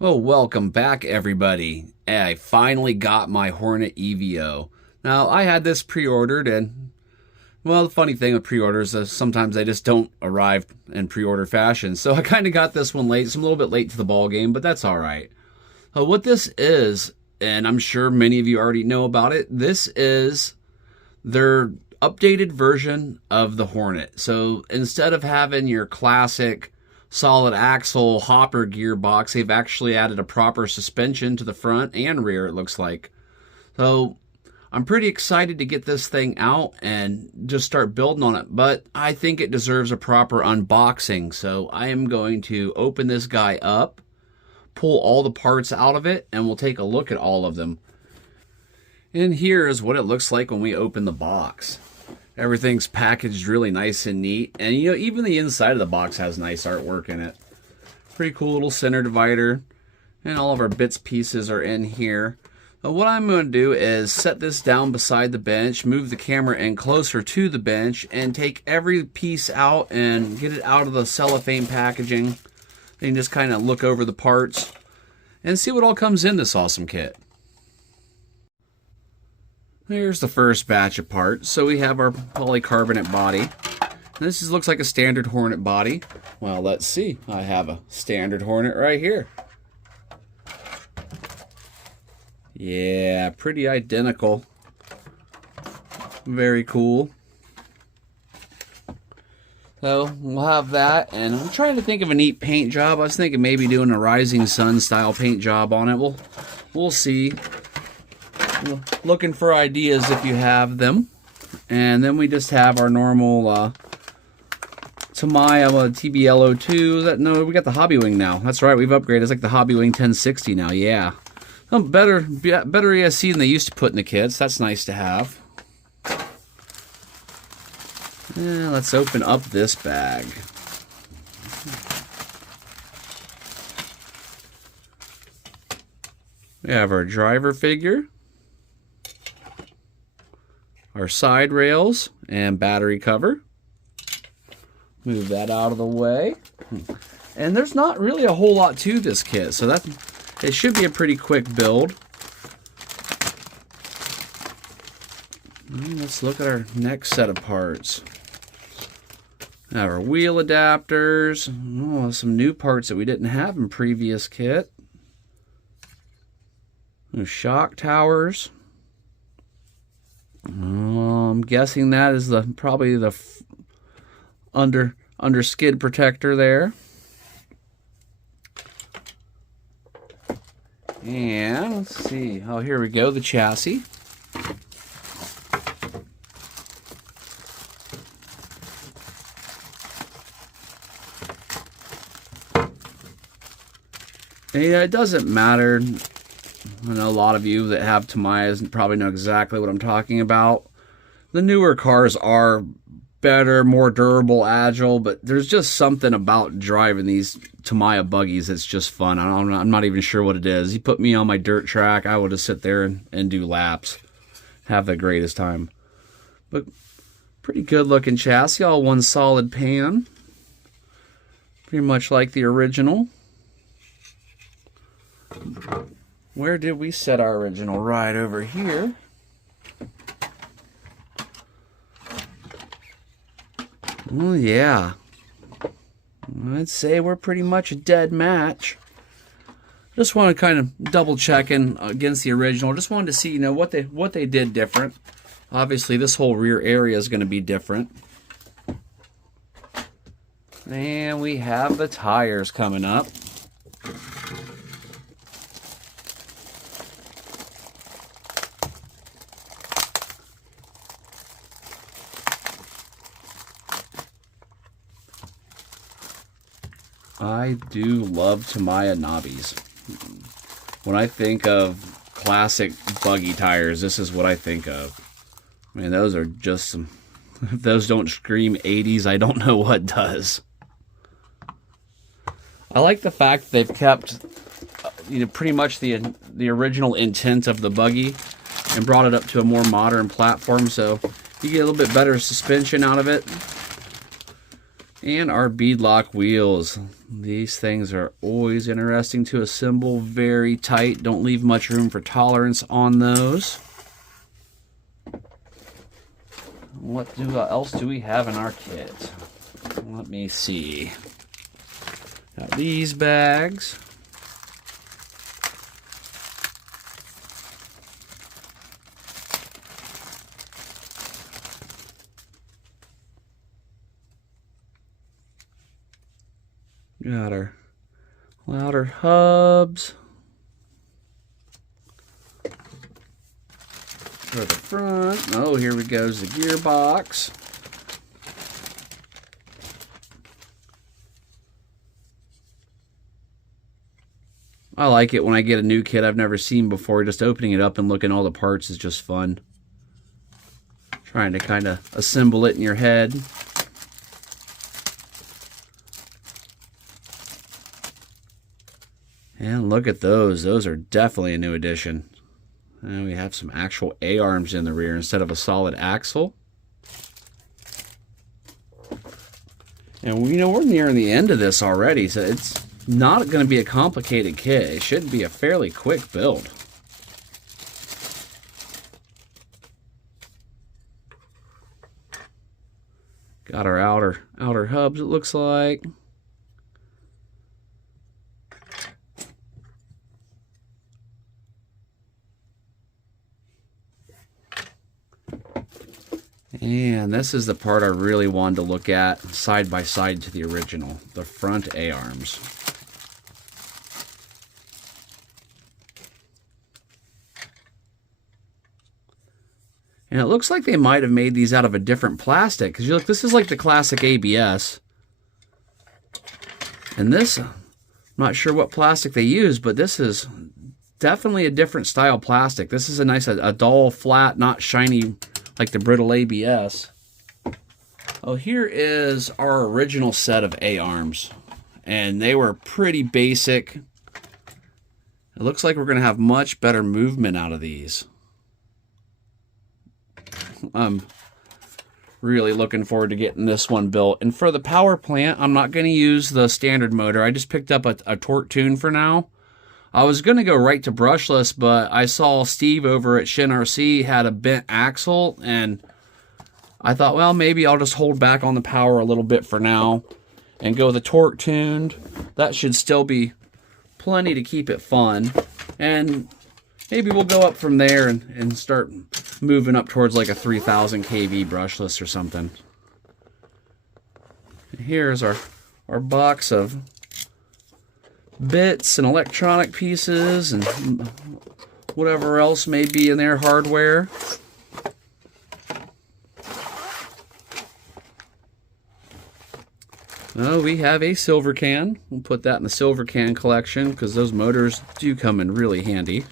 Well, welcome back, everybody. I finally got my Hornet Evo. Now, I had this pre-ordered, and, well, the funny thing with pre-orders is sometimes they just don't arrive in pre-order fashion. So I kind of got this one late. So I'm a little bit late to the ball game, but that's all right. What this is, and I'm sure many of you already know about it, this is their updated version of the Hornet. So instead of having your classic solid axle hopper gearbox, they've actually added a proper suspension to the front and rear, it looks like. So I'm pretty excited to get this thing out and just start building on it, but I think it deserves a proper unboxing. So I am going to open this guy up, pull all the parts out of it, and we'll take a look at all of them. And here is what it looks like when we open the box. Everything's packaged really nice and neat. And you know, even the inside of the box has nice artwork in it. Pretty cool little center divider. And all of our bits pieces are in here. What I'm going to do is set this down beside the bench, move the camera in closer to the bench, and take every piece out and get it out of the cellophane packaging. And just kind of look over the parts and see what all comes in this awesome kit. Here's the first batch of parts. So we have our polycarbonate body. This looks like a standard Hornet body. Well, let's see. I have a standard Hornet right here. Yeah, pretty identical. Very cool. So we'll have that, and I'm trying to think of a neat paint job. I was thinking maybe doing a Rising Sun style paint job on it. We'll see. Looking for ideas if you have them. And then we just have our normal Tamiya TBL02. No, we got the Hobby Wing now. That's right, we've upgraded. It's like the Hobby Wing 1060 now, yeah. Better ESC than they used to put in the kits. That's nice to have. Yeah, let's open up this bag. We have our driver figure, our side rails, and battery cover. Move that out of the way. And there's not really a whole lot to this kit, so it should be a pretty quick build. Let's look at our next set of parts. Now our wheel adapters. Oh, some new parts that we didn't have in previous kit. Shock towers. I'm guessing that is probably the under skid protector there. And let's see. Oh, here we go. The chassis. Yeah, it doesn't matter. I know a lot of you that have Tamiyas probably know exactly what I'm talking about. The newer cars are better, more durable, agile, but there's just something about driving these Tamiya buggies that's just fun. I'm not even sure what it is. You put me on my dirt track, I will just sit there and do laps. Have the greatest time. But pretty good looking chassis, all one solid pan. Pretty much like the original. Where did we set our original? Right over here. Well, yeah. I'd say we're pretty much a dead match. Just want to kind of double check in against the original. Just wanted to see, you know, what they did different. Obviously, this whole rear area is going to be different. And we have the tires coming up. I do love Tamiya knobbies. When I think of classic buggy tires, this is what I think of. I mean, those are just some... If those don't scream 80s, I don't know what does. I like the fact they've kept, you know, pretty much the original intent of the buggy and brought it up to a more modern platform, so you get a little bit better suspension out of it. And our beadlock wheels. These things are always interesting to assemble, very tight. Don't leave much room for tolerance on those. What else do we have in our kit? Let me see. Got these bags. Got our louder hubs for the front. Oh, here we goes the gearbox. I like it when I get a new kit I've never seen before. Just opening it up and looking at all the parts is just fun. Trying to kind of assemble it in your head. And look at those. Those are definitely a new addition. And we have some actual A-arms in the rear instead of a solid axle. And we're nearing the end of this already, so it's not going to be a complicated kit. It should be a fairly quick build. Got our outer hubs, it looks like. And this is the part I really wanted to look at side by side to the original, the front A-arms. And it looks like they might have made these out of a different plastic, because you look, this is like the classic ABS. And this, I'm not sure what plastic they use, but this is definitely a different style plastic. This is a nice, a dull, flat, not shiny like the brittle ABS. Oh, here is our original set of A-arms. And they were pretty basic. It looks like we're going to have much better movement out of these. I'm really looking forward to getting this one built. And for the power plant, I'm not going to use the standard motor. I just picked up a torque tune for now. I was going to go right to brushless, but I saw Steve over at Shin RC had a bent axle, and I thought, well, maybe I'll just hold back on the power a little bit for now and go the torque tuned. That should still be plenty to keep it fun. And maybe we'll go up from there and start moving up towards like a 3000 kV brushless or something. And here's our box of bits and electronic pieces and whatever else may be in their hardware. Oh, we have a silver can. We'll put that in the silver can collection because those motors do come in really handy.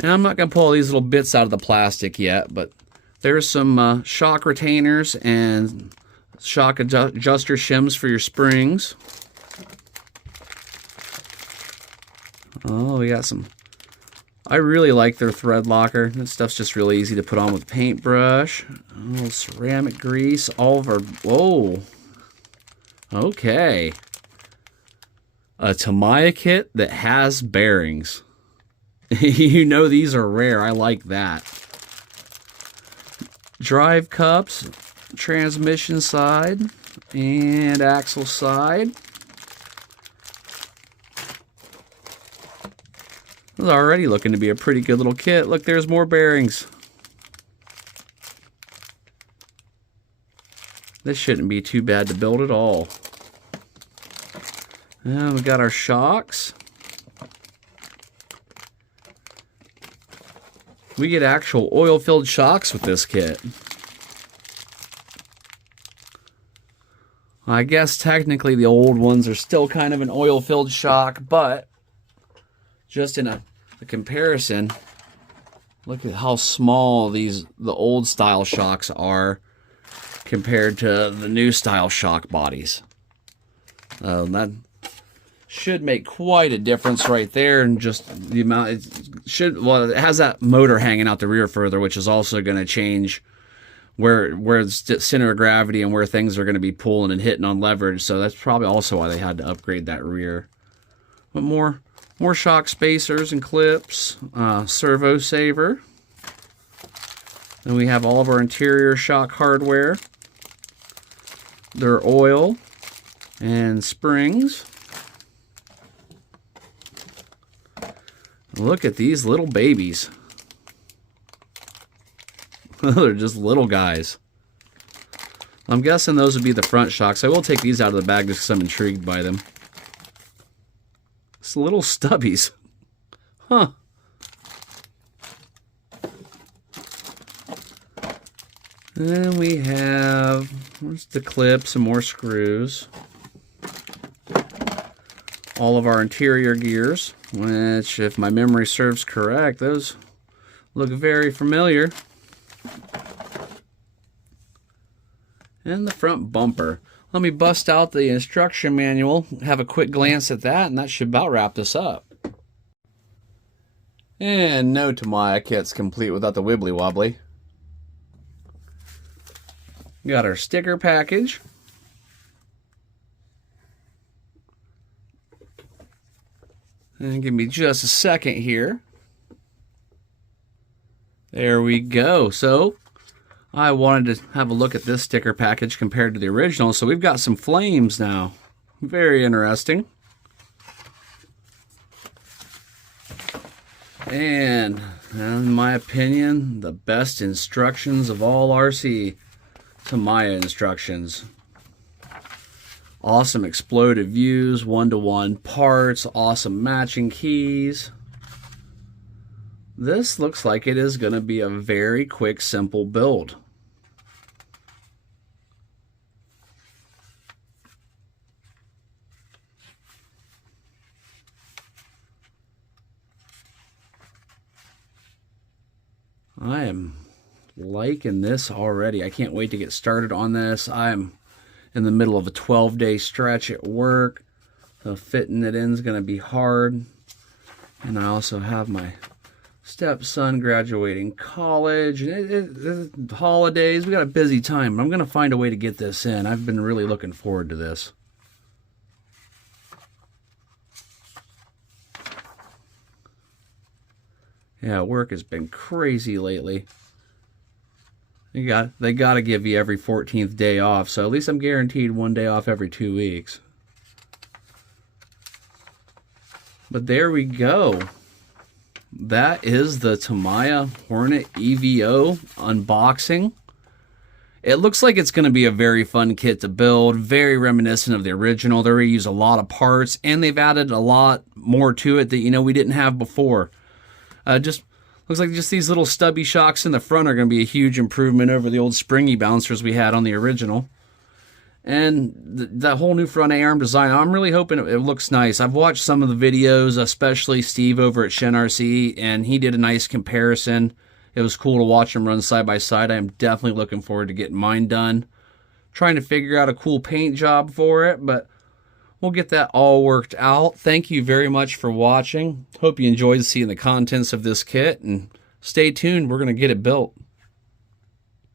And I'm not going to pull all these little bits out of the plastic yet, but there's some shock retainers and shock adjuster shims for your springs. Oh, we got some. I really like their thread locker. This stuff's just really easy to put on with a paintbrush. Oh, ceramic grease. All of our. Whoa. Okay. A Tamiya kit that has bearings. You know these are rare. I like that. Drive cups, transmission side, and axle side. This is already looking to be a pretty good little kit. Look, there's more bearings. This shouldn't be too bad to build at all. And we got our shocks. We get actual oil-filled shocks with this kit. I guess technically the old ones are still kind of an oil-filled shock, but just in a comparison, look at how small the old style shocks are compared to the new style shock bodies. That should make quite a difference right there, and just the amount it has that motor hanging out the rear further, which is also going to change where it's the center of gravity and where things are going to be pulling and hitting on leverage. So that's probably also why they had to upgrade that rear. But more shock spacers and clips, servo saver. Then we have all of our interior shock hardware, their oil and springs. Look at these little babies. They're just little guys. I'm guessing those would be the front shocks. I will take these out of the bag just because I'm intrigued by them. It's little stubbies. Huh. And then we have, where's the clips, some more screws. All of our interior gears, which, if my memory serves correct, those look very familiar. And the front bumper. Let me bust out the instruction manual, have a quick glance at that, and that should about wrap this up. And no Tamiya kit's complete without the wibbly wobbly. Got our sticker package. And give me just a second here. There we go. So I wanted to have a look at this sticker package compared to the original. So we've got some flames now. Very interesting. And in my opinion, the best instructions of all RC. Tamiya instructions. Awesome exploded views, one-to-one parts, awesome matching keys. This looks like it is going to be a very quick, simple build. I am liking this already. I can't wait to get started on this. I'm in the middle of a 12-day stretch at work, so fitting it in is going to be hard. And I also have my stepson graduating college. Holidays, we got a busy time. I'm going to find a way to get this in. I've been really looking forward to this. Yeah, work has been crazy lately. They got to give you every 14th day off, so at least I'm guaranteed one day off every 2 weeks. But there we go. That is the Tamiya Hornet Evo unboxing. It looks like it's going to be a very fun kit to build, very reminiscent of the original. They reuse a lot of parts, and they've added a lot more to it that we didn't have before. Just looks like just these little stubby shocks in the front are going to be a huge improvement over the old springy bouncers we had on the original. And that whole new front A-arm design, I'm really hoping it looks nice. I've watched some of the videos, especially Steve over at Shen RC, and he did a nice comparison. It was cool to watch them run side by side. I am definitely looking forward to getting mine done. Trying to figure out a cool paint job for it, but we'll get that all worked out. Thank you very much for watching. Hope you enjoyed seeing the contents of this kit, and stay tuned. We're going to get it built.